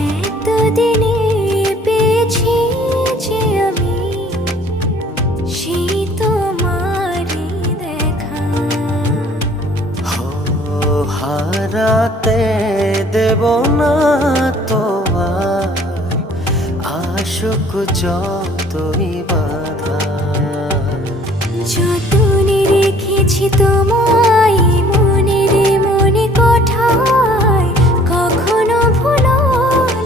এতদিনে পেয়েছি যে আমি সেই তোমারই দেখা। হারাতে দেব না তোমার আশুক যতই বাধা। যতনে রেখেছি তোমায় মনের মনে কোঠায়, কখনো ভুলো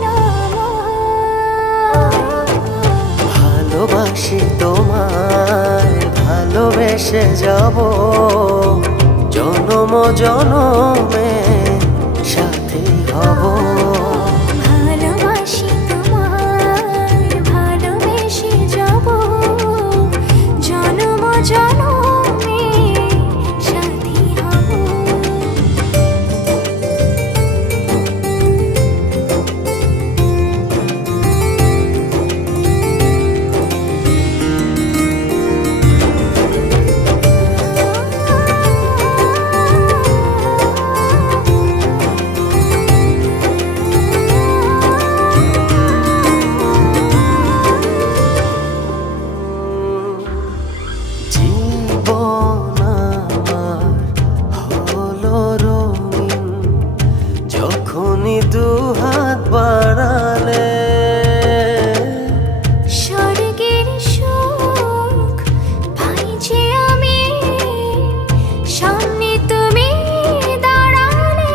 না আমায়। ভালোবাসি তোমায়, ভালোবেসে যাব জনম জনমে সাথী হব। ভালোবাসি তোমায়, ভালোবেসে যাব জনম জনমে সাথী হব। জীবন আমার হলো রঙিন যখনই দুহাত বাড়ালে। স্বর্গের সুখ পাই যে আমি সামনে তুমি দাঁড়ালে।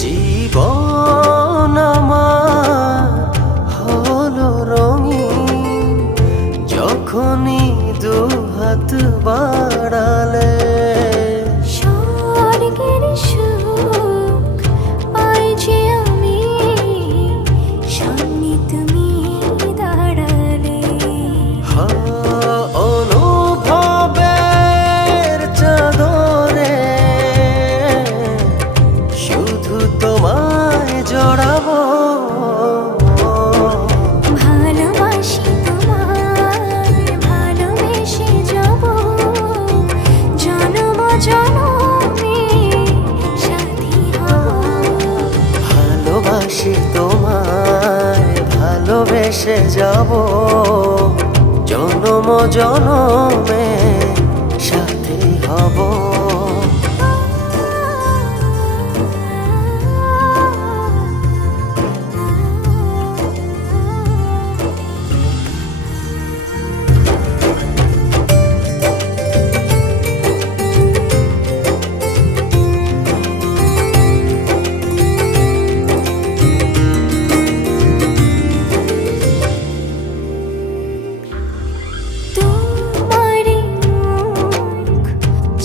জীবন আমার হলো রঙিন যখনই দুহাত বাড়ালে। স্বর্গের সুখ পাই যে আমি সামনে তুমি দাঁড়ালে। অনুভবের চাদরে শুধু তোমায় জড়াবো। ভালোবাসি তোমায়, ভালোবেসে যাব জনম জনমে সাথী হব। ভালোবাসি তোমায়, ভালোবেসে যাব জনম জনমে সাথী হব। তোমার মুখ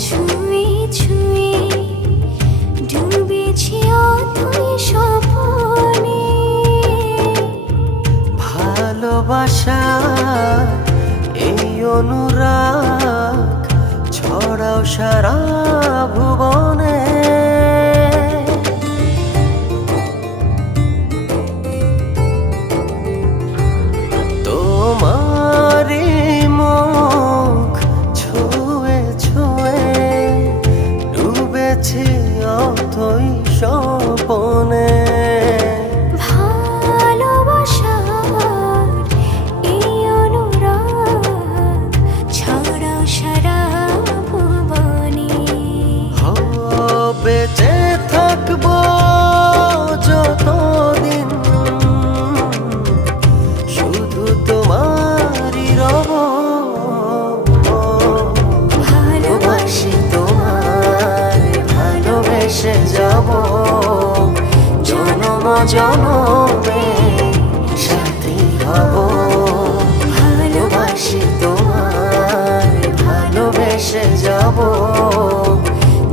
ছুঁয়ে ছুঁয়ে ডুবেছি অথই স্বপ্নে। ভালোবাসা এই অনুরাগ ছড়াও সারা ভুবনে। তোমারই মুখ ছুঁয়ে ছুঁয়ে ডুবেছি অথই স্বপনে। ভালোবাসার এই অনুরাগ ছড়াও সারা ভুবনে। বেঁচে থাকবো যতদিন শুধু তোমারই রব। ভালোবাসি তোমায়, ভালোবেসে যাব জনম জনমে সাথী হব। ভালোবাসি তোমায়, ভালোবেসে যাব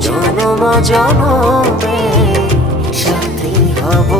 জনম জনমে সাথী হব।